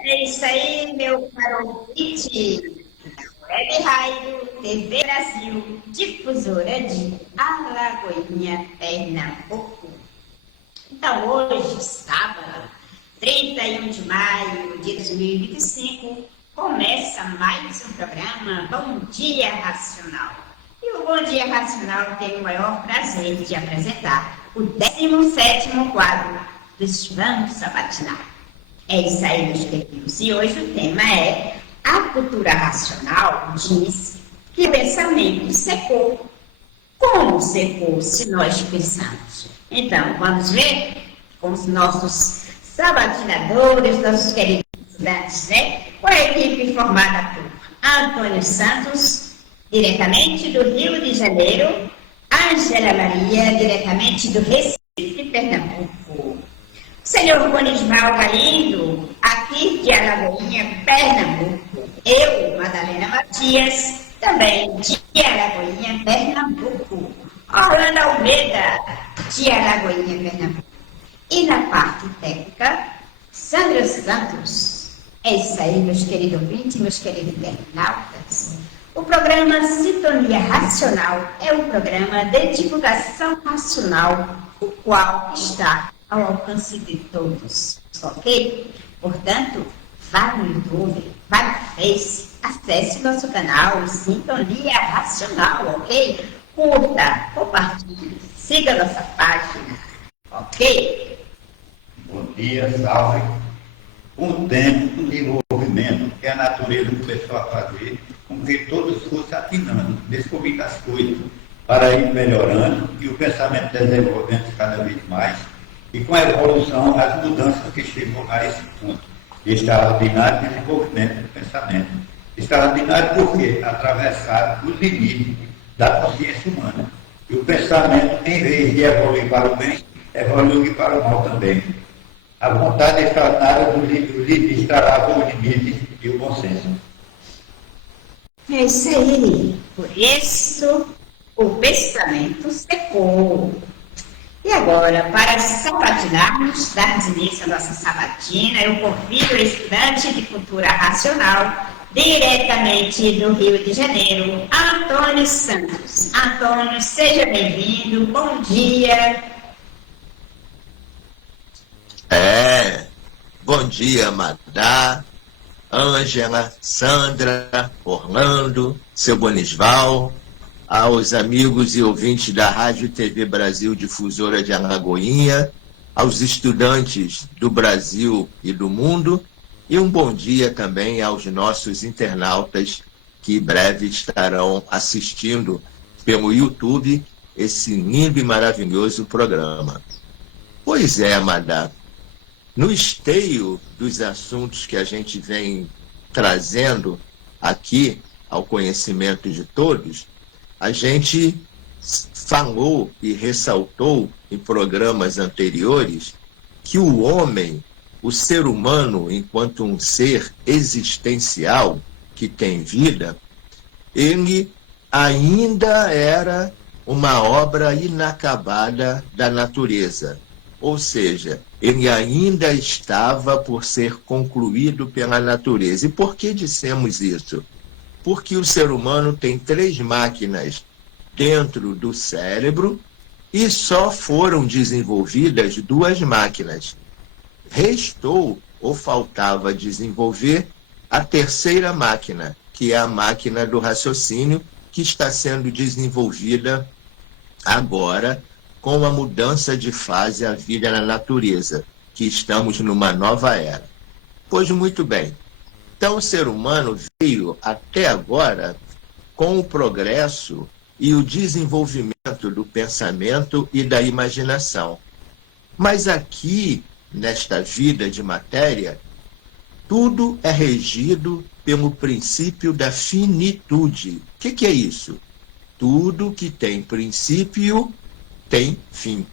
É isso aí, meu caro ouvinte. Web Rádio TV Brasil, difusora de Alagoinha, Pernambuco. Então, hoje, sábado, 31 de maio de 2025, começa mais um programa Bom Dia Racional. E o Bom Dia Racional tem o maior prazer de apresentar o 17º quadro dos Vamos Sabatinar. É isso aí, meus queridos. E hoje o tema é: a cultura racional diz que o pensamento secou. Como secou se nós pensamos? Então, vamos ver com os nossos sabatinadores, nossos queridos estudantes, né? Com a equipe formada por Antônio Santos, diretamente do Rio de Janeiro, Ângela Maria, diretamente do Recife, Pernambuco. Senhor Bonismal Galindo, aqui de Alagoinha, Pernambuco. Eu, Madalena Matias, também de Alagoinha, Pernambuco. Orlando Almeida, de Alagoinha, Pernambuco. E na parte técnica, Sandra Santos. É isso aí, meus queridos ouvintes, meus queridos internautas. O programa Sintonia Racional é um programa de divulgação racional, o qual está ao alcance de todos, ok? Portanto, vá no YouTube, vá no Face, acesse nosso canal Sintonia Racional, ok? Curta, compartilhe, siga nossa página, ok? Bom dia, salve. Com o tempo, o desenvolvimento que a natureza começou a fazer, com que todos fossem atinando, descobrindo as coisas, para ir melhorando e o pensamento desenvolvendo cada vez mais. E com a evolução, as mudanças que chegam a esse ponto. Extraordinário desenvolvimento do pensamento. Extraordinário porque atravessaram os limites da consciência humana. E o pensamento, em vez de evoluir para o bem, evolui para o mal também. A vontade extraordinária do livre extravasa os limites e o bom senso. É isso aí. Por isso, o pensamento secou. E agora, para sabatinarmos, darmos início à nossa sabatina, eu convido o estudante de cultura racional, diretamente do Rio de Janeiro, Antônio Santos. Antônio, seja bem-vindo, bom dia. Bom dia, Madá, Ângela, Sandra, Orlando, seu Bonisval, aos amigos e ouvintes da Rádio TV Brasil Difusora de Alagoinha, aos estudantes do Brasil e do mundo, e um bom dia também aos nossos internautas que em breve estarão assistindo pelo YouTube esse lindo e maravilhoso programa. Pois é, Madá, no esteio dos assuntos que a gente vem trazendo aqui ao conhecimento de todos, a gente falou e ressaltou em programas anteriores que o homem, o ser humano, enquanto um ser existencial que tem vida, ele ainda era uma obra inacabada da natureza. Ou seja, ele ainda estava por ser concluído pela natureza. E por que dissemos isso? Porque o ser humano tem 3 máquinas dentro do cérebro e só foram desenvolvidas 2 máquinas. Restou ou faltava desenvolver a 3ª máquina, que é a máquina do raciocínio, que está sendo desenvolvida agora com a mudança de fase à vida na natureza, que estamos numa nova era. Pois muito bem. Então, o ser humano veio até agora com o progresso e o desenvolvimento do pensamento e da imaginação. Mas aqui, nesta vida de matéria, tudo é regido pelo princípio da finitude. O que é isso? Tudo que tem princípio tem fim.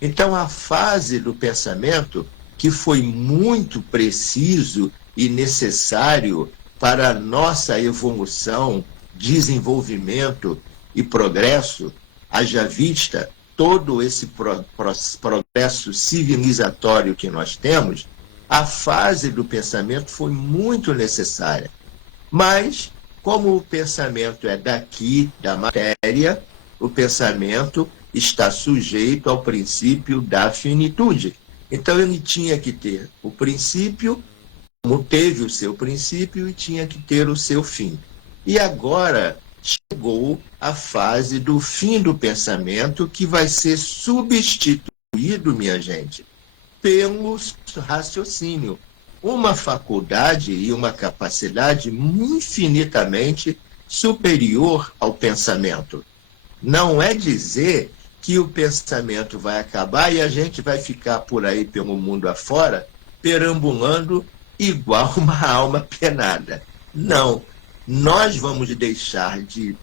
Então, a fase do pensamento, que foi muito preciso e necessário para a nossa evolução, desenvolvimento e progresso, haja vista todo esse progresso civilizatório que nós temos, a fase do pensamento foi muito necessária. Mas, como o pensamento é daqui, da matéria, o pensamento está sujeito ao princípio da finitude. Então, ele tinha que ter o princípio, como teve o seu princípio, e tinha que ter o seu fim. E agora chegou a fase do fim do pensamento, que vai ser substituído, minha gente, pelo raciocínio. Uma faculdade e uma capacidade infinitamente superior ao pensamento. Não é dizer que o pensamento vai acabar e a gente vai ficar por aí pelo mundo afora, perambulando igual uma alma penada. Não. Nós vamos deixar de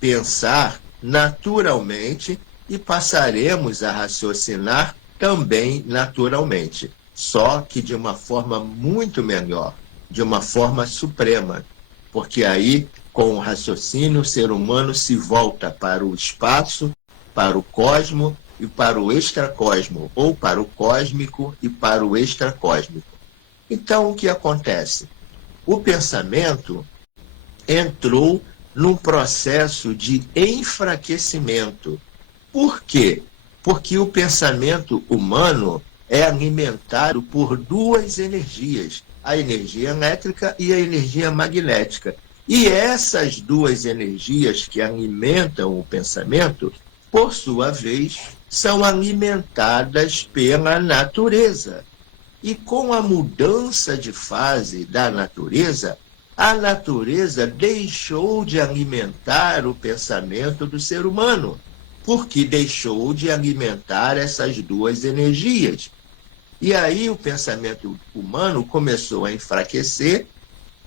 pensar naturalmente e passaremos a raciocinar também naturalmente, só que de uma forma muito melhor, de uma forma suprema, porque aí, com o raciocínio, o ser humano se volta para o espaço, para o cosmo e para o extracosmo, ou para o cósmico e para o extracósmico. Então, o que acontece? O pensamento entrou num processo de enfraquecimento. Por quê? Porque o pensamento humano é alimentado por duas energias, a energia elétrica e a energia magnética. E essas duas energias que alimentam o pensamento, por sua vez, são alimentadas pela natureza. E com a mudança de fase da natureza, a natureza deixou de alimentar o pensamento do ser humano, porque deixou de alimentar essas duas energias. E aí o pensamento humano começou a enfraquecer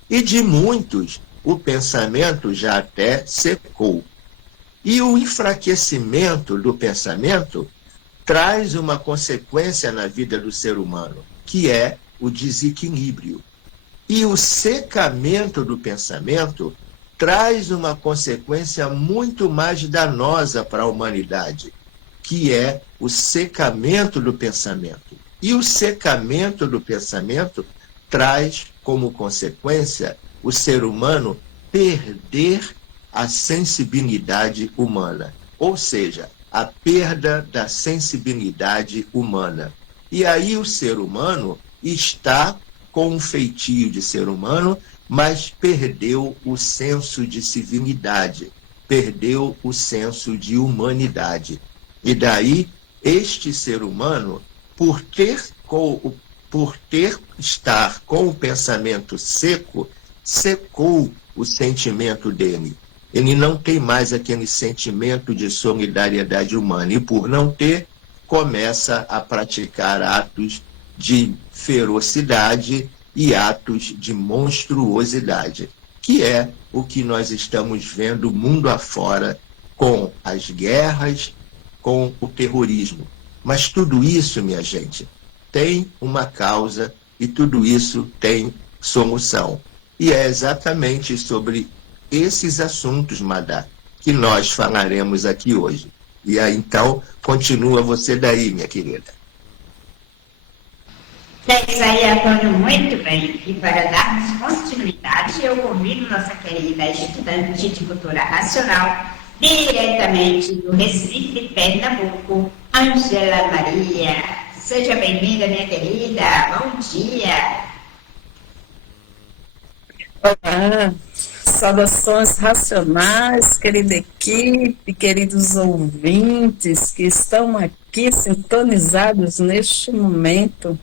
e de muitos o pensamento já até secou. E o enfraquecimento do pensamento traz uma consequência na vida do ser humano, que é o desequilíbrio. E o secamento do pensamento traz uma consequência muito mais danosa para a humanidade, que é o secamento do pensamento. E o secamento do pensamento traz como consequência o ser humano perder a sensibilidade humana, ou seja, a perda da sensibilidade humana. E aí o ser humano está com um feitio de ser humano, mas perdeu o senso de civilidade, perdeu o senso de humanidade. E daí, este ser humano, por estar com o pensamento seco, secou o sentimento dele. Ele não tem mais aquele sentimento de solidariedade humana. E por não ter, começa a praticar atos de ferocidade e atos de monstruosidade, que é o que nós estamos vendo mundo afora com as guerras, com o terrorismo. Mas tudo isso, minha gente, tem uma causa e tudo isso tem solução. E é exatamente sobre esses assuntos, Madá, que nós falaremos aqui hoje. E aí, então, continua você daí, minha querida. É isso aí, Antônio, muito bem. E para darmos continuidade, eu convido nossa querida estudante de cultura racional, diretamente do Recife, Pernambuco, Ângela Maria. Seja bem-vinda, minha querida. Bom dia. Olá, saudações racionais, querida equipe, queridos ouvintes que estão aqui sintonizados neste momento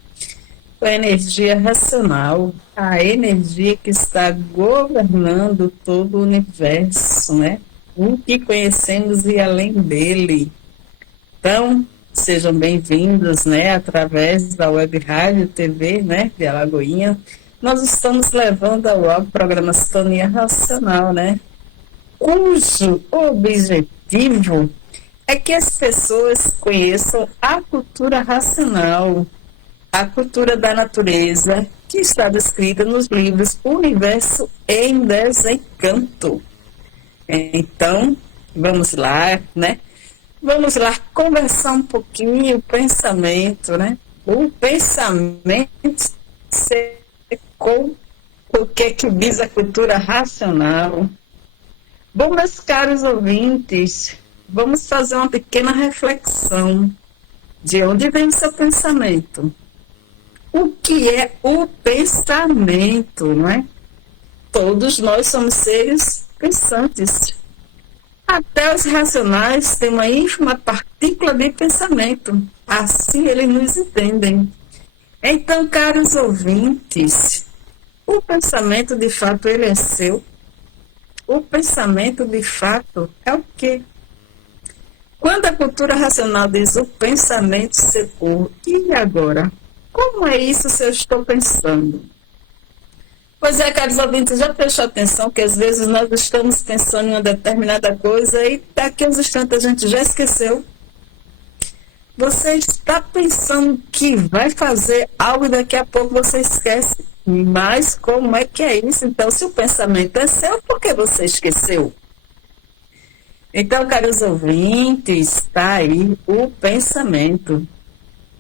com a energia racional, a energia que está governando todo o universo, né? O que conhecemos e além dele. Então, sejam bem-vindos, né, através da Web Rádio TV, né, de Alagoinha. Nós estamos levando ao programa Sintonia Racional, né, cujo objetivo é que as pessoas conheçam a cultura racional, a cultura da natureza, que está descrita nos livros Universo em Desencanto. Então, vamos lá, né? Vamos lá conversar um pouquinho o pensamento, né? O pensamento secou. O que é que diz a cultura racional? Bom, meus caros ouvintes, vamos fazer uma pequena reflexão. De onde vem o seu pensamento? O que é o pensamento, não é? Todos nós somos seres pensantes. Até os racionais têm uma ínfima partícula de pensamento. Assim eles nos entendem. Então, caros ouvintes, o pensamento de fato ele é seu? O pensamento de fato é o quê? Quando a cultura racional diz o pensamento secou, e agora? Como é isso se eu estou pensando? Pois é, caros ouvintes, já prestou atenção que às vezes nós estamos pensando em uma determinada coisa e daqui a uns instantes a gente já esqueceu. Você está pensando que vai fazer algo e daqui a pouco você esquece. Mas como é que é isso? Então, se o pensamento é seu, por que você esqueceu? Então, caros ouvintes, está aí o pensamento.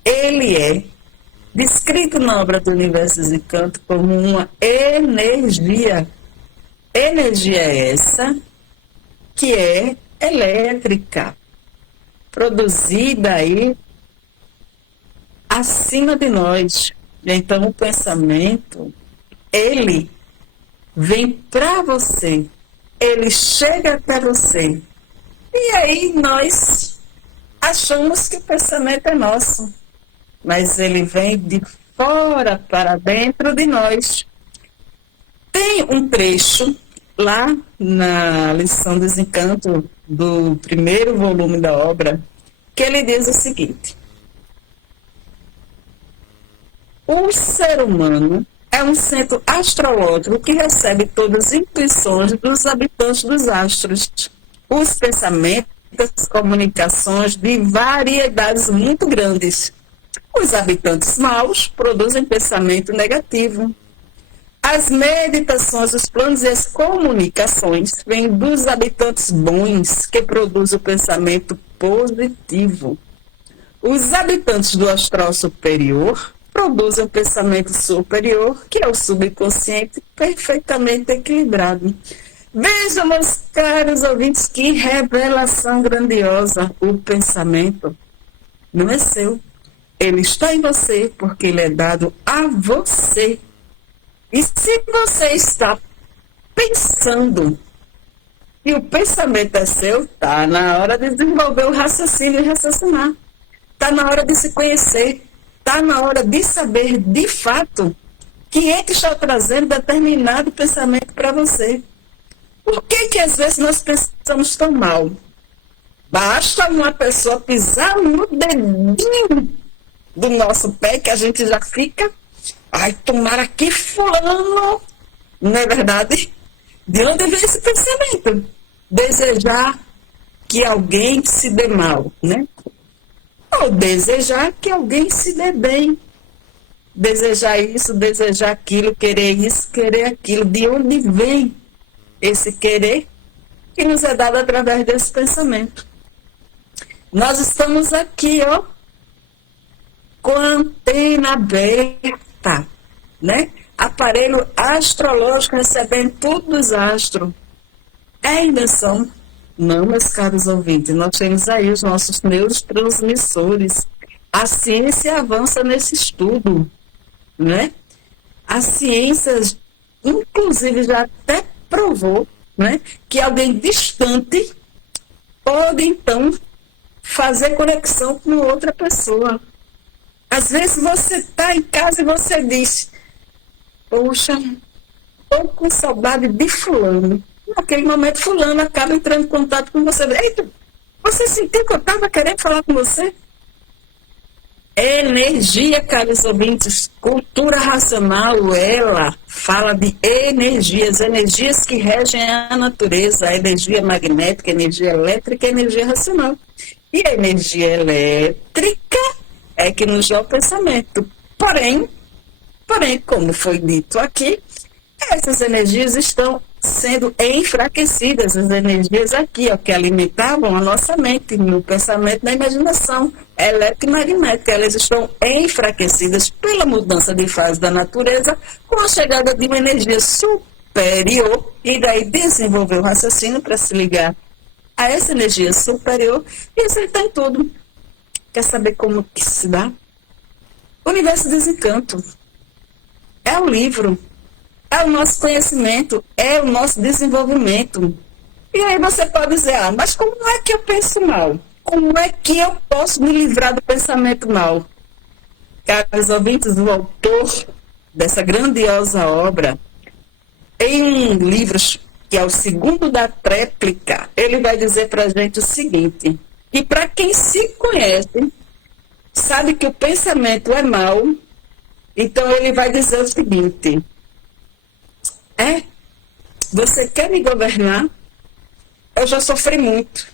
Ele é descrito na obra do Universo de Kant como uma energia. Energia essa que é elétrica, produzida aí acima de nós. Então, o pensamento, ele vem para você, ele chega até você. E aí nós achamos que o pensamento é nosso, mas ele vem de fora para dentro de nós. Tem um trecho lá na lição Desencanto do primeiro volume da obra, que ele diz o seguinte: o ser humano é um centro astrológico que recebe todas as intuições dos habitantes dos astros, os pensamentos, as comunicações de variedades muito grandes. Os habitantes maus produzem pensamento negativo. As meditações, os planos e as comunicações vêm dos habitantes bons, que produzem o pensamento positivo. Os habitantes do astral superior produzem um pensamento superior, que é o subconsciente, perfeitamente equilibrado. Vejam, meus caros ouvintes, que revelação grandiosa. O pensamento não é seu. Ele está em você, porque ele é dado a você. E se você está pensando e o pensamento é seu, está na hora de desenvolver o raciocínio e raciocinar. Está na hora de se conhecer. Está na hora de saber, de fato, quem é que está trazendo determinado pensamento para você. Por que às vezes nós pensamos tão mal? Basta uma pessoa pisar no dedinho do nosso pé que a gente já fica, ai, tomara que fulano, não é verdade? De onde vem esse pensamento? Desejar que alguém se dê mal, né? Ou desejar que alguém se dê bem. Desejar isso, desejar aquilo, querer isso, querer aquilo. De onde vem esse querer que nos é dado através desse pensamento? Nós estamos aqui, ó, com a antena aberta, né? Aparelho astrológico recebendo tudo dos astros. É invenção? Não, meus caros ouvintes, nós temos aí os nossos neurotransmissores. A ciência avança nesse estudo, né? A ciência, inclusive, já até provou, né, que alguém distante pode, então, fazer conexão com outra pessoa. Às vezes você está em casa e você diz: poxa, estou com saudade de fulano. Naquele momento, fulano acaba entrando em contato com você. Eita, você sentiu que eu estava querendo falar com você? Energia, caros ouvintes. Cultura racional, ela fala de energias, energias que regem a natureza, a energia magnética, a energia elétrica e a energia racional. E a energia elétrica é que nos dá o pensamento. Porém, como foi dito aqui, essas energias estão sendo enfraquecidas as energias aqui, ó, que alimentavam a nossa mente, no pensamento, na imaginação eletromagnética. Elas estão enfraquecidas pela mudança de fase da natureza, com a chegada de uma energia superior, e daí desenvolver o raciocínio para se ligar a essa energia superior, e isso está em tudo. Quer saber como que se dá? O Universo Desencanto é o livro, é o nosso conhecimento, é o nosso desenvolvimento. E aí você pode dizer, mas como é que eu penso mal? Como é que eu posso me livrar do pensamento mal? Caros ouvintes, o autor dessa grandiosa obra, em um livro que é o segundo da tréplica, ele vai dizer para a gente o seguinte, e para quem se conhece, sabe que o pensamento é mal, então ele vai dizer o seguinte, você quer me governar? Eu já sofri muito.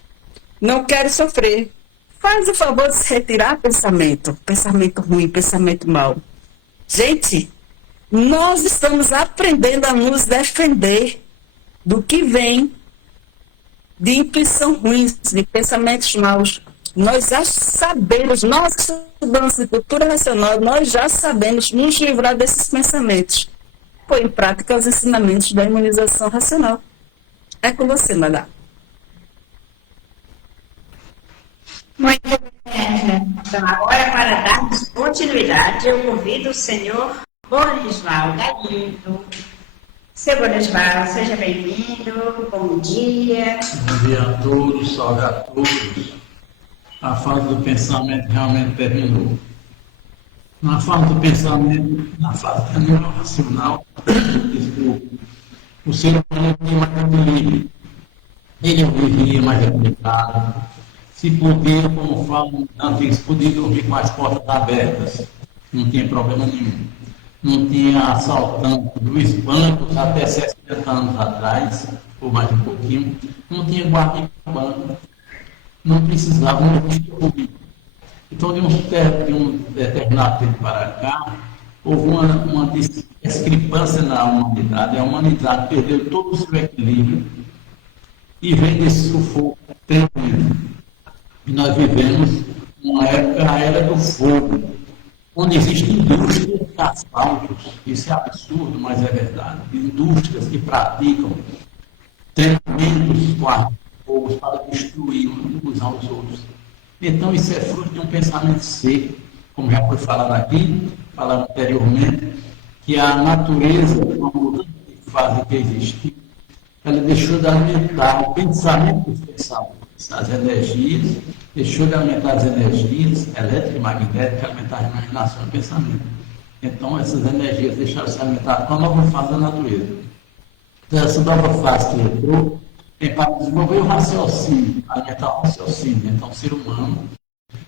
Não quero sofrer. Faz o favor de se retirar pensamento. Pensamento ruim, pensamento mau. Gente, nós estamos aprendendo a nos defender do que vem de intuição ruim, de pensamentos maus. Nós já sabemos, nós que estudamos de cultura racional, nós já sabemos nos livrar desses pensamentos. Põe em prática os ensinamentos da imunização racional. É com você, Madá. Muito bem, então agora para darmos continuidade, eu convido o senhor Bonisval Galindo. Seu Bonisval, seja bem-vindo, bom dia. Bom dia a todos, salve a todos. A fase do pensamento realmente terminou. Na fase do pensamento, na fase do racional, o ser humano tem mais equilíbrio. Ele vivia mais equilibrado. Se podia, como falam antigos, podia dormir com as portas abertas. Não tinha problema nenhum. Não tinha assaltante dos bancos até 60 anos atrás, ou mais um pouquinho. Não tinha guarda de banco. Não precisava de público. Então, de um determinado tempo para cá, houve uma discrepância na humanidade. A humanidade perdeu todo o seu equilíbrio e vem desse sufoco tremendo. E nós vivemos uma época, a era do fogo, onde existem indústrias de asfaltos. Isso é absurdo, mas é verdade. Indústrias que praticam treinamentos com fogos para destruir uns aos outros. Então, isso é fruto de um pensamento seco, como já foi falado aqui, falado anteriormente, que a natureza, uma mudança de fase que existiu, ela deixou de alimentar o pensamento dos pensadores, as energias, deixou de alimentar as energias elétricas e magnéticas, alimentar a imaginação e o pensamento. Então, essas energias deixaram de se alimentar com a nova fase da natureza. Então, essa nova fase que entrou, tem para desenvolver o raciocínio, alimentar o raciocínio. Então, o ser humano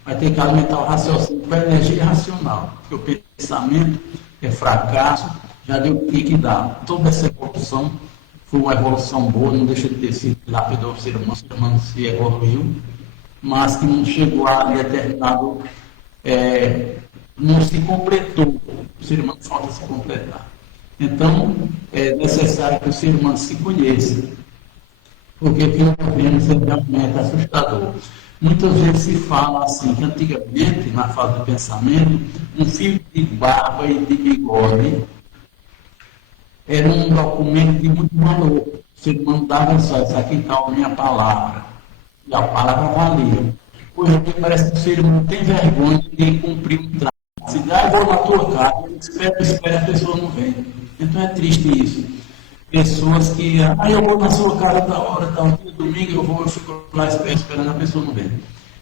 vai ter que alimentar o raciocínio com a energia racional, porque o pensamento é fracasso, já deu o que dá. Toda essa evolução foi uma evolução boa, não deixa de ter sido lapidou o ser humano se evoluiu, mas que não chegou a determinado, não se completou. O ser humano falta se completar. Então, é necessário que o ser humano se conheça. Porque o que nós vemos é realmente assustador. Muitas vezes se fala assim, que antigamente, na fase do pensamento, um fio de barba e de bigode era um documento de muito valor. O ser humano dava só, isso aqui está a minha palavra. E a palavra valia. Hoje em dia parece que o ser humano tem vergonha de cumprir um trato. Se dá, eu vou na tua casa, espera, a pessoa não vem. Então é triste isso. Pessoas que, eu vou na sua casa da hora, um dia domingo, eu fico lá esperando, a pessoa não vem.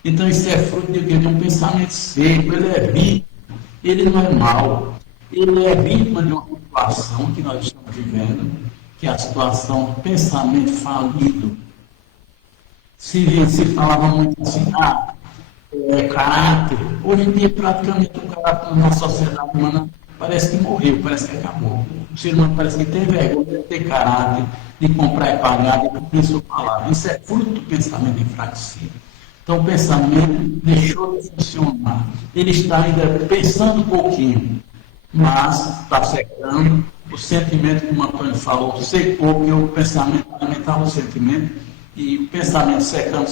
Então isso é fruto de um pensamento seco, ele é vítima, ele não é mau, ele é vítima de uma situação que nós estamos vivendo, que é a situação do pensamento falido. Se falava muito assim, caráter. Hoje em dia, praticamente, o caráter na sociedade humana parece que morreu, parece que acabou. O ser humano parece que tem vergonha de ter caráter, de comprar e pagar, de cumprir sua palavra. Isso é fruto do pensamento enfraquecido. Então, o pensamento deixou de funcionar. Ele está ainda pensando um pouquinho, mas está secando. O sentimento, como o Antônio falou, secou, porque o pensamento alimentava o sentimento, e o pensamento secando,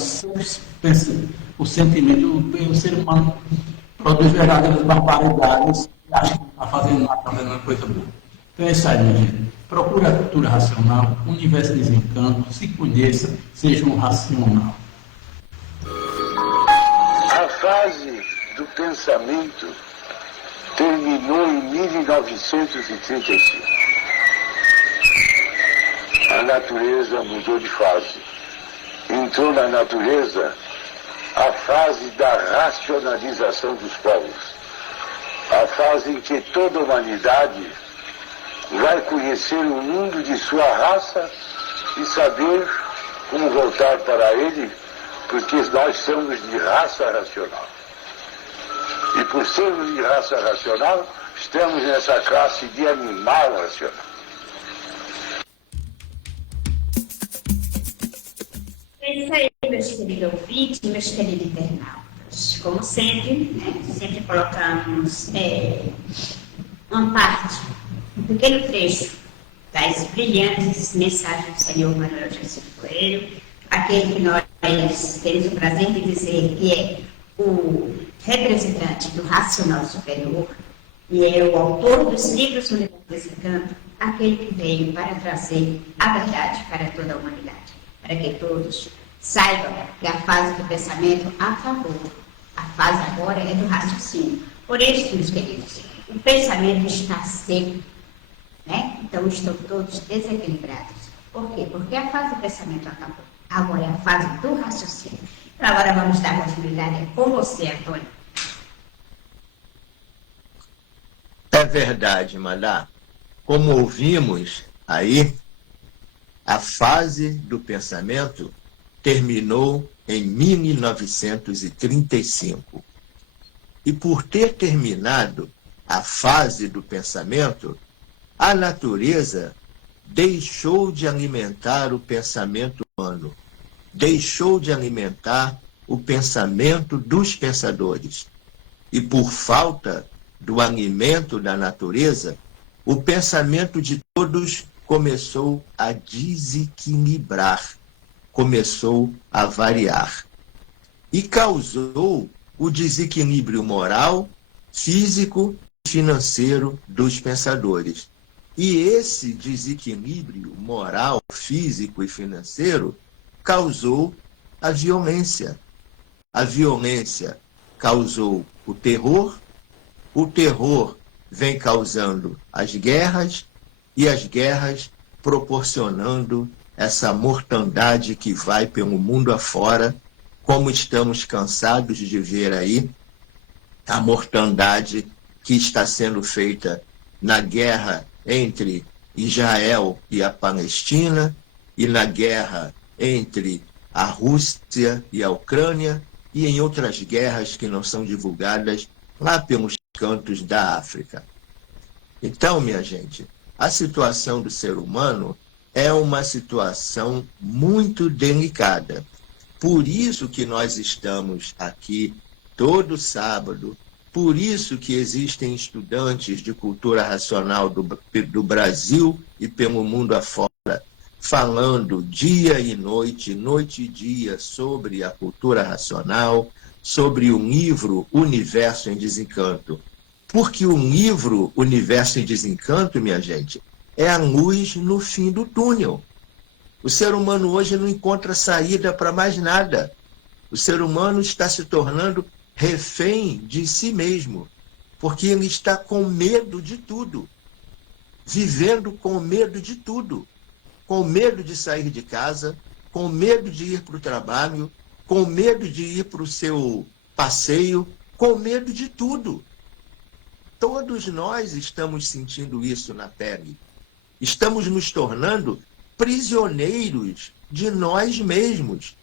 o sentimento, o ser humano produz verdadeiras barbaridades e acha que não está fazendo nada, está fazendo uma coisa boa. Então é isso aí, minha gente. Procure a cultura racional, universo desencanto, se conheça, seja um racional. A fase do pensamento terminou em 1935. A natureza mudou de fase. Entrou na natureza a fase da racionalização dos povos. A fase em que toda a humanidade vai conhecer o mundo de sua raça e saber como voltar para ele, porque nós somos de raça racional. E por sermos de raça racional, estamos nessa classe de animal racional. É isso aí, meus queridos ouvintes, meus queridos internautas. Como sempre, né, sempre colocamos uma parte, um pequeno trecho das brilhantes mensagens do Senhor Manuel José Coelho, aquele que nós temos o prazer de dizer que é o representante do racional superior e é o autor dos livros Universo Desencanto, aquele que veio para trazer a verdade para toda a humanidade, para que todos saibam que a fase do pensamento acabou. A fase agora é do raciocínio. Por isso, meus queridos, o pensamento está seco, né? Então estão todos desequilibrados. Por quê? Porque a fase do pensamento acabou. Agora é a fase do raciocínio. Então agora vamos dar continuidade com você, Antônio. É verdade, Madá. Como ouvimos aí, a fase do pensamento terminou em 1935. E por ter terminado a fase do pensamento, a natureza deixou de alimentar o pensamento humano, deixou de alimentar o pensamento dos pensadores. E por falta do alimento da natureza, o pensamento de todos começou a desequilibrar, começou a variar. E causou o desequilíbrio moral, físico e financeiro dos pensadores. E esse desequilíbrio moral, físico e financeiro causou a violência. A violência causou o terror vem causando as guerras, e as guerras proporcionando essa mortandade que vai pelo mundo afora, como estamos cansados de ver aí, a mortandade que está sendo feita na guerra entre Israel e a Palestina, e na guerra entre a Rússia e a Ucrânia, e em outras guerras que não são divulgadas lá pelos cantos da África. Então, minha gente, a situação do ser humano é uma situação muito delicada. Por isso que nós estamos aqui todo sábado, por isso que existem estudantes de cultura racional do Brasil e pelo mundo afora, falando dia e noite, noite e dia, sobre a cultura racional, sobre o livro Universo em Desencanto. Porque o livro Universo em Desencanto, minha gente, é a luz no fim do túnel. O ser humano hoje não encontra saída para mais nada. O ser humano está se tornando refém de si mesmo, porque ele está com medo de tudo, vivendo com medo de tudo, com medo de sair de casa, com medo de ir para o trabalho, com medo de ir para o seu passeio, com medo de tudo. Todos nós estamos sentindo isso na pele. Estamos nos tornando prisioneiros de nós mesmos.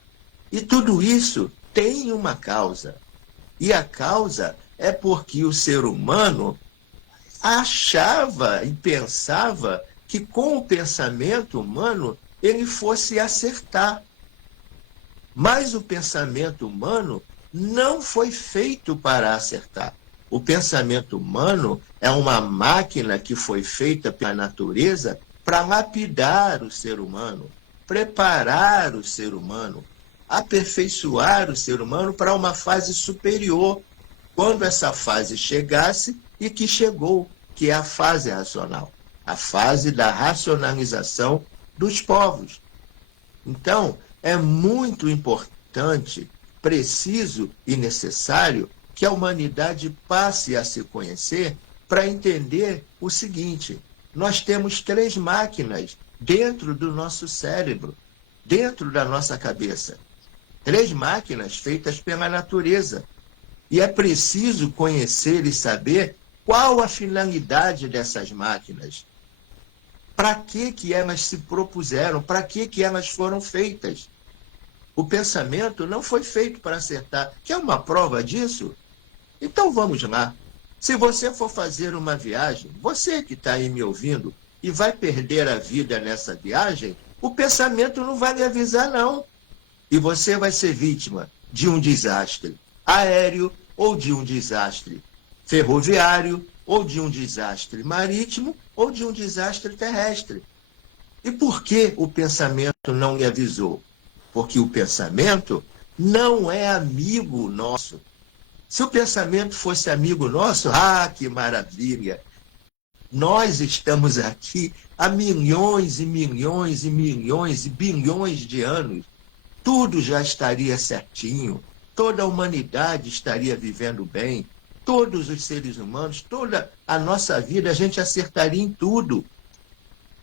E tudo isso tem uma causa. E a causa é porque o ser humano achava e pensava que com o pensamento humano ele fosse acertar. Mas o pensamento humano não foi feito para acertar. O pensamento humano é uma máquina que foi feita pela natureza para lapidar o ser humano, preparar o ser humano, aperfeiçoar o ser humano para uma fase superior, quando essa fase chegasse e que chegou, que é a fase racional, a fase da racionalização dos povos. Então, é muito importante, preciso e necessário que a humanidade passe a se conhecer para entender o seguinte: nós temos 3 máquinas dentro do nosso cérebro, dentro da nossa cabeça. 3 máquinas feitas pela natureza. E é preciso conhecer e saber qual a finalidade dessas máquinas. Para que elas se propuseram? Para que elas foram feitas? O pensamento não foi feito para acertar. Quer uma prova disso? Então vamos lá. Se você for fazer uma viagem, você que está aí me ouvindo e vai perder a vida nessa viagem, o pensamento não vai lhe avisar, não. E você vai ser vítima de um desastre aéreo, ou de um desastre ferroviário, ou de um desastre marítimo, ou de um desastre terrestre. E por que o pensamento não lhe avisou? Porque o pensamento não é amigo nosso. Se o pensamento fosse amigo nosso, que maravilha! Nós estamos aqui há milhões e milhões e milhões e bilhões de anos. Tudo já estaria certinho, toda a humanidade estaria vivendo bem, todos os seres humanos, toda a nossa vida, a gente acertaria em tudo.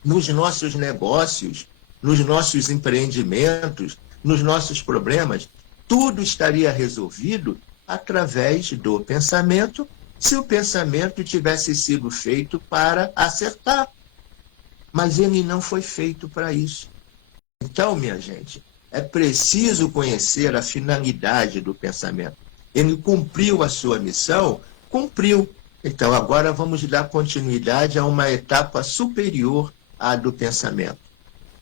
Nos nossos negócios, nos nossos empreendimentos, nos nossos problemas, tudo estaria resolvido através do pensamento, se o pensamento tivesse sido feito para acertar. Mas ele não foi feito para isso. Então, minha gente, é preciso conhecer a finalidade do pensamento. Ele cumpriu a sua missão? Cumpriu. Então, agora vamos dar continuidade a uma etapa superior à do pensamento.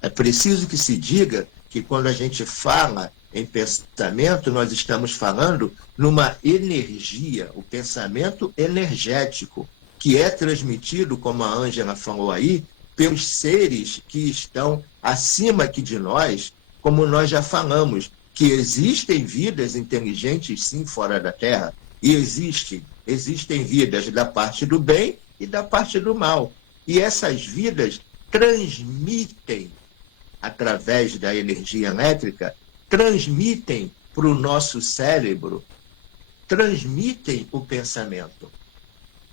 É preciso que se diga que quando a gente fala em pensamento, nós estamos falando numa energia, o pensamento energético, que é transmitido, como a Ângela falou aí, pelos seres que estão acima aqui de nós, como nós já falamos, que existem vidas inteligentes, sim, fora da Terra, e existem vidas da parte do bem e da parte do mal. E essas vidas transmitem, através da energia elétrica, transmitem para o nosso cérebro, transmitem o pensamento.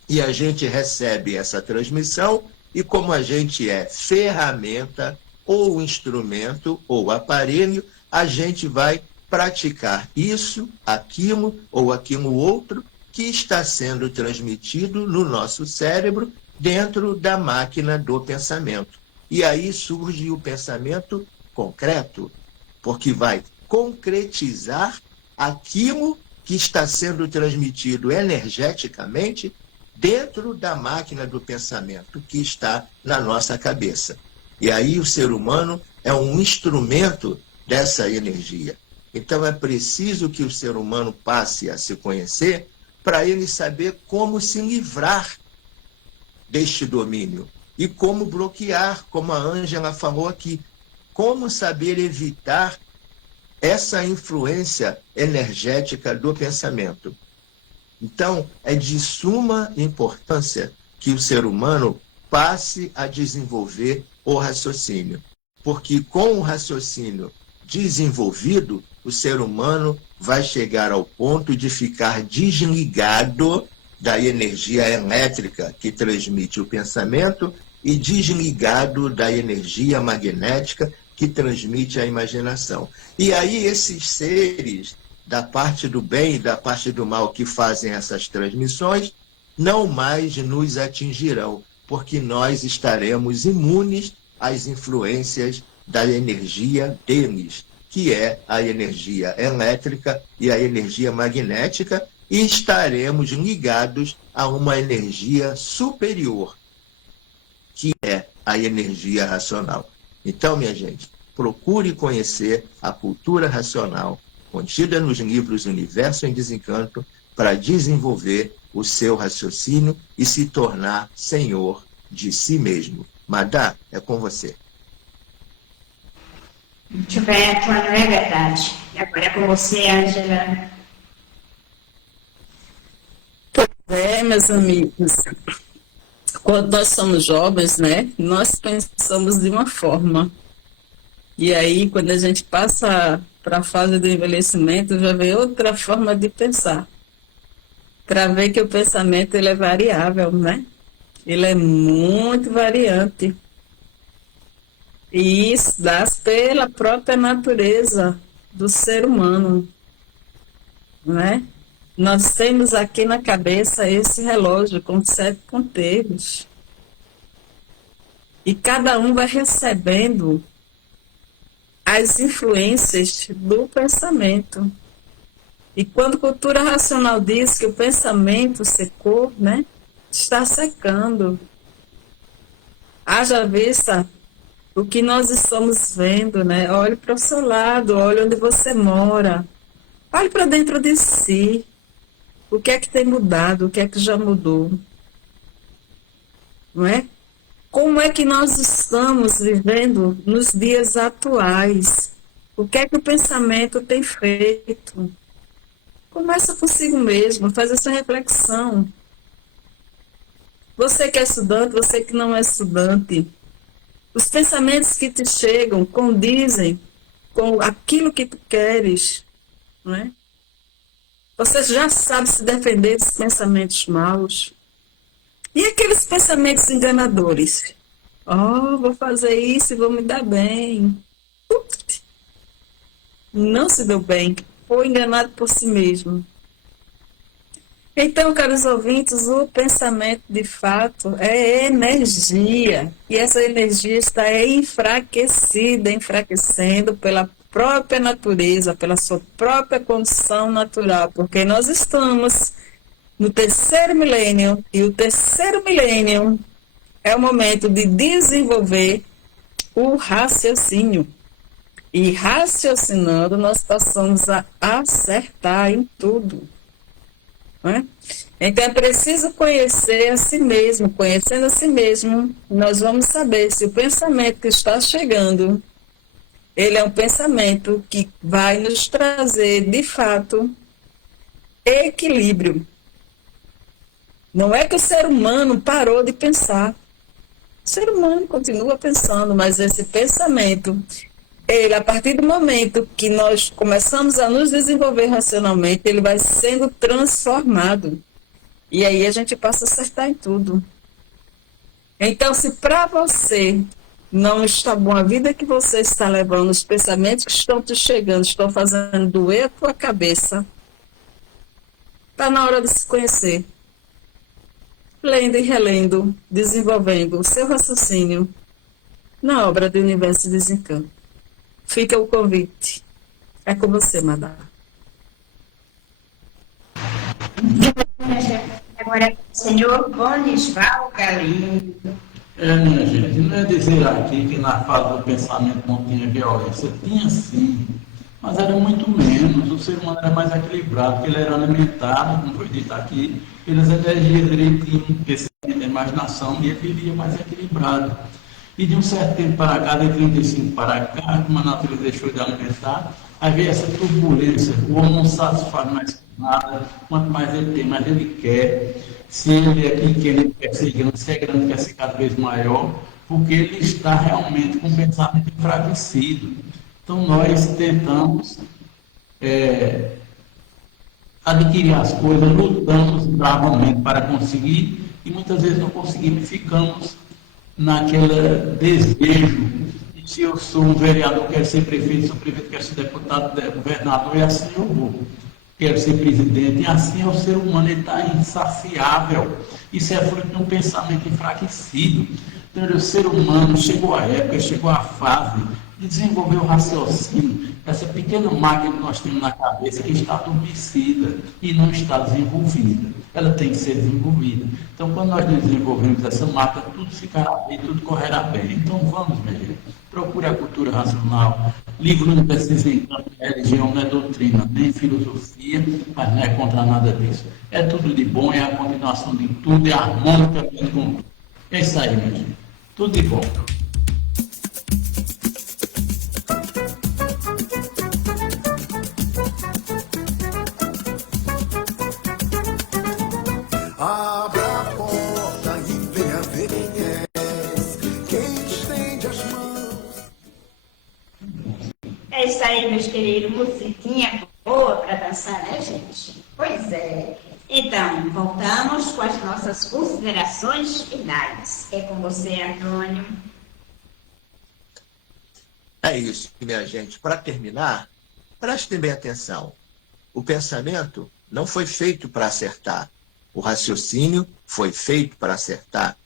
E a gente recebe essa transmissão, e como a gente é ferramenta, ou instrumento, ou aparelho, a gente vai praticar isso, aquilo, ou aquilo outro, que está sendo transmitido no nosso cérebro, dentro da máquina do pensamento. E aí surge o pensamento concreto, porque vai concretizar aquilo que está sendo transmitido energeticamente dentro da máquina do pensamento que está na nossa cabeça. E aí o ser humano é um instrumento dessa energia. Então é preciso que o ser humano passe a se conhecer para ele saber como se livrar deste domínio e como bloquear, como a Ângela falou aqui, como saber evitar essa influência energética do pensamento. Então, é de suma importância que o ser humano passe a desenvolver o raciocínio, porque com o raciocínio desenvolvido, o ser humano vai chegar ao ponto de ficar desligado da energia elétrica que transmite o pensamento e desligado da energia magnética que transmite a imaginação. E aí esses seres da parte do bem e da parte do mal que fazem essas transmissões não mais nos atingirão, porque nós estaremos imunes às influências da energia deles, que é a energia elétrica e a energia magnética, e estaremos ligados a uma energia superior, que é a energia racional. Então, minha gente, procure conhecer a cultura racional contida nos livros Universo em Desencanto para desenvolver o seu raciocínio e se tornar senhor de si mesmo. Madá, é com você. Muito bem, Antônio, é verdade. E agora é com você, Ângela. Meus amigos, quando nós somos jovens, né, nós pensamos de uma forma. E aí, quando a gente passa para a fase do envelhecimento, já vem outra forma de pensar. Para ver que o pensamento ele é variável, né? Ele é muito variante. E isso dá pela própria natureza do ser humano, né? Nós temos aqui na cabeça esse relógio com 7 ponteiros. E cada um vai recebendo as influências do pensamento. E quando a cultura racional diz que o pensamento secou, né? Está secando. Haja vista o que nós estamos vendo, né? Olhe para o seu lado, olhe onde você mora. Olhe para dentro de si. O que é que tem mudado? O que é que já mudou? Não é? Como é que nós estamos vivendo nos dias atuais? O que é que o pensamento tem feito? Começa consigo mesmo, faz essa reflexão. Você que é estudante, você que não é estudante, os pensamentos que te chegam condizem com aquilo que tu queres, não é? Você já sabe se defender dos pensamentos maus. E aqueles pensamentos enganadores? Oh, vou fazer isso e vou me dar bem. Ups. Não se deu bem. Foi enganado por si mesmo. Então, caros ouvintes, o pensamento, de fato, é energia. E essa energia está enfraquecida, enfraquecendo pela própria natureza, pela sua própria condição natural, porque nós estamos no 3º milênio, e o 3º milênio é o momento de desenvolver o raciocínio. E raciocinando, nós passamos a acertar em tudo. Não é? Então, é preciso conhecer a si mesmo. Conhecendo a si mesmo, nós vamos saber se o pensamento que está chegando, ele é um pensamento que vai nos trazer, de fato, equilíbrio. Não é que o ser humano parou de pensar. O ser humano continua pensando, mas esse pensamento, ele, a partir do momento que nós começamos a nos desenvolver racionalmente, ele vai sendo transformado. E aí a gente passa a acertar em tudo. Então, se para você não está bom a vida que você está levando, os pensamentos que estão te chegando, estão fazendo doer a tua cabeça, está na hora de se conhecer. Lendo e relendo, desenvolvendo o seu raciocínio na obra do Universo Desencanto. Fica o convite. É com você, Madá. Agora é com o senhor Bonisval Galindo. Minha gente, não é dizer aqui que na fase do pensamento não tinha violência. Tinha sim, mas era muito menos. O ser humano era mais equilibrado, porque ele era alimentado, como foi dito aqui, pelas energias direitinho, pensamento, imaginação, e ele vivia mais equilibrado. E de um certo tempo para cá, de 35 para cá, como a natureza deixou de alimentar, aí veio essa turbulência. O homem não satisfaz mais com nada, quanto mais ele tem, mais ele quer. Se ele é pequeno, ele quer ser grande, se é grande, quer ser cada vez maior, porque ele está realmente com o pensamento enfraquecido. Então, nós tentamos adquirir as coisas, lutamos bravamente para conseguir, e muitas vezes não conseguimos, ficamos naquele desejo de se eu sou um vereador, quero ser prefeito, sou prefeito, quero ser deputado, governador, e assim eu vou. Quero ser presidente, e assim é o ser humano, ele está insaciável. Isso é fruto de um pensamento enfraquecido. Então, o ser humano chegou a época, chegou a fase de desenvolver o raciocínio, essa pequena máquina que nós temos na cabeça que está adormecida e não está desenvolvida. Ela tem que ser desenvolvida. Então, quando nós desenvolvemos essa máquina, tudo ficará bem, tudo correrá bem. Então, vamos, minha gente, procure a cultura racional, livro Universo Desencanto, é religião não é doutrina, nem filosofia, mas não é contra nada disso. É tudo de bom, é a continuação de tudo, é harmônica com tudo. É isso aí, minha gente. Tudo de bom. Abra a porta e venha ver quem és, quem estende as mãos. É isso aí, meus queridos. Musiquinha boa para dançar, né, gente? Pois é. Então, voltamos com as nossas considerações finais. É com você, Antônio. É isso, minha gente. Para terminar, prestem bem atenção. O pensamento não foi feito para acertar. O raciocínio foi feito para acertar.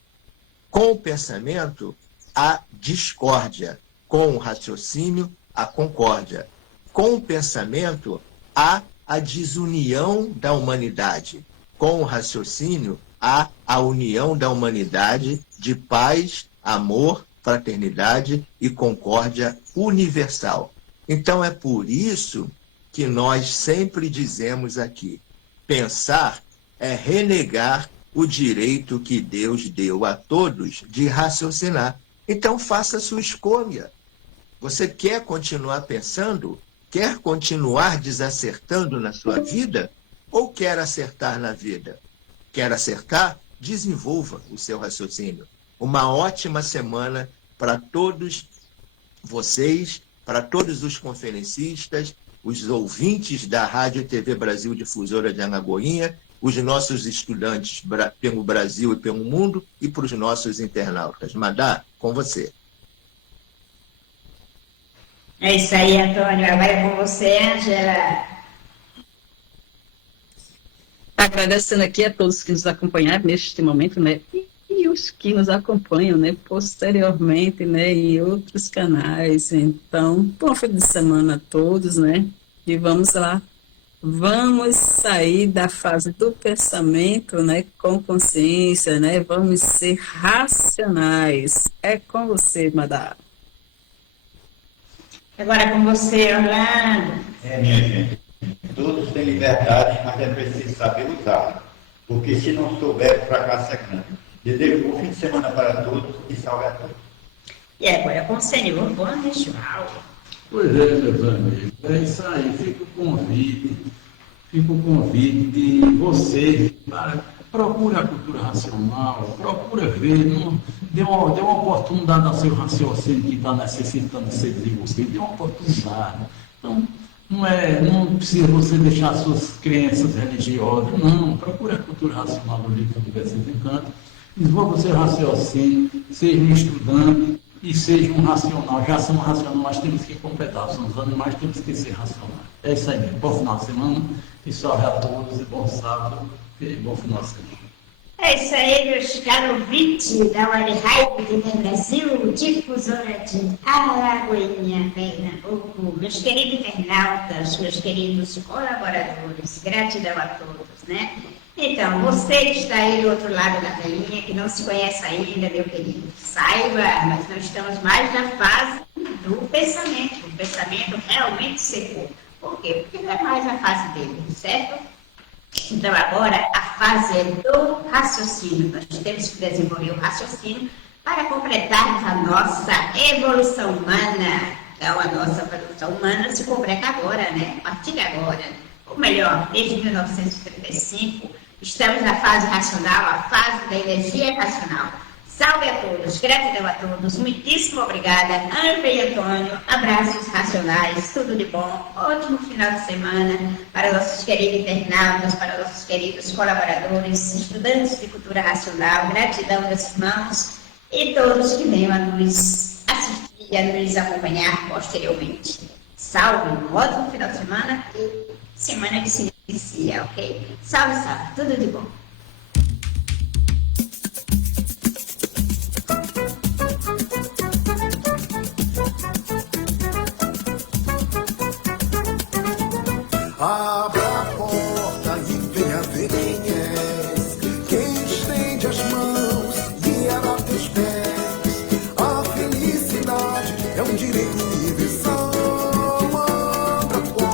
Com o pensamento, há discórdia. Com o raciocínio, há concórdia. Com o pensamento, há a desunião da humanidade. Com o raciocínio, há a união da humanidade de paz, amor, fraternidade e concórdia universal. Então é por isso que nós sempre dizemos aqui, pensar é renegar o direito que Deus deu a todos de raciocinar. Então faça a sua escolha. Você quer continuar pensando? Quer continuar desacertando na sua vida? Ou quer acertar na vida? Quer acertar? Desenvolva o seu raciocínio. Uma ótima semana para todos vocês, para todos os conferencistas, os ouvintes da Rádio e TV Brasil Difusora de Alagoinha, os nossos estudantes pelo Brasil e pelo mundo e para os nossos internautas. Madá, com você. É isso aí, Antônio. Agora é com você, Ângela. Agradecendo aqui a todos que nos acompanharam neste momento, né? E os que nos acompanham, né? Posteriormente, né? Em outros canais. Então, bom fim de semana a todos, né? E vamos lá. Vamos sair da fase do pensamento, né? Com consciência, né? Vamos ser racionais. É com você, Madá. Agora é com você, Orlando. Minha gente, todos têm liberdade, mas é preciso saber usá-la. Porque se não souber, o fracasso é grande. Desejo um bom fim de semana para todos e salve a todos. E agora é com o senhor Boaventural. Pois é, meus amigos, é isso aí, fica o convite de vocês para procure a cultura racional, procura ver, dê uma oportunidade ao seu raciocínio que está necessitando ser desenvolvido, dê uma oportunidade. Então, não precisa você deixar suas crenças religiosas, não, procure a cultura racional do livro do Versículo Encanto, desenvolva o seu raciocínio, seja um estudante, e seja um racional. Já somos racionais, mas temos que completar. Somos animais, temos que ser racionais. É isso aí mesmo. Bom final de semana. E salve a todos. E bom sábado. E bom final de semana. É isso aí, meus caros ouvintes da Web Rádio TV Brasil, difusora de Alagoinha, Pernambuco, meus queridos internautas, meus queridos colaboradores, gratidão a todos, né? Então, você que está aí do outro lado da telinha, que não se conhece ainda, meu querido, saiba, mas nós estamos mais na fase do pensamento. O pensamento realmente secou. Por quê? Porque não é mais a fase dele, certo? Então, agora, a fase é do raciocínio. Nós temos que desenvolver o raciocínio para completarmos a nossa evolução humana. Então, a nossa evolução humana se completa agora, né? A partir de agora. Ou melhor, desde 1935, estamos na fase racional, a fase da energia racional. Salve a todos, gratidão a todos, muitíssimo obrigada, Ângela e Antônio, abraços racionais, tudo de bom, ótimo final de semana para nossos queridos internautas, para nossos queridos colaboradores, estudantes de cultura racional, gratidão meus irmãos e todos que venham a nos assistir e a nos acompanhar posteriormente. Salve, um ótimo final de semana e semana que se inicia, ok? Salve, salve, tudo de bom. Abra a porta e venha ver quem és, quem estende as mãos, guiará teus pés. A felicidade é um direito universal. Abra a porta.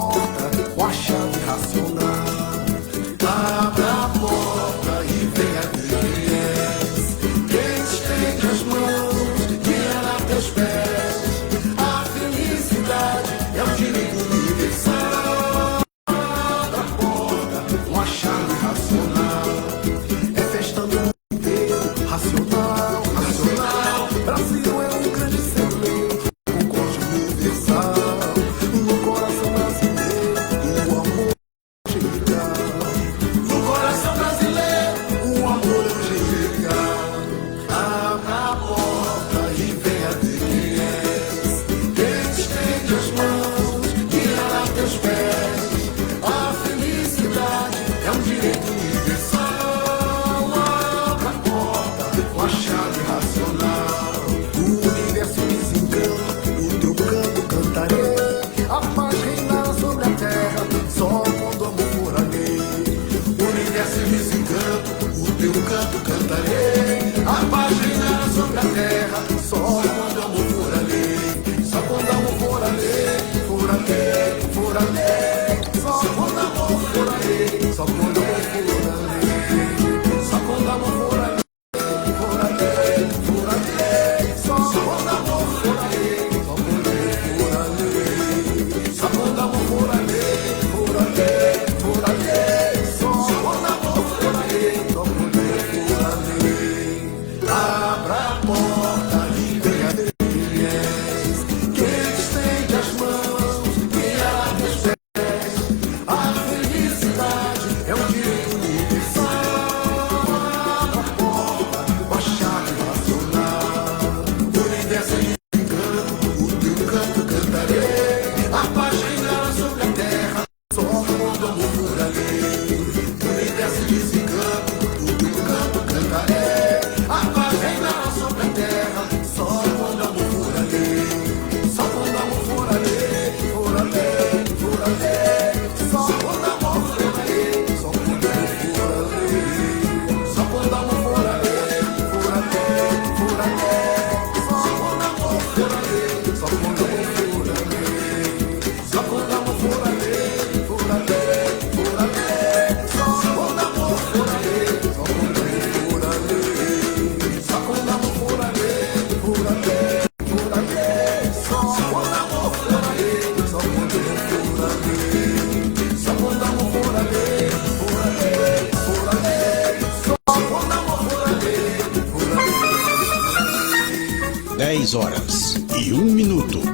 10 horas e 1 minuto.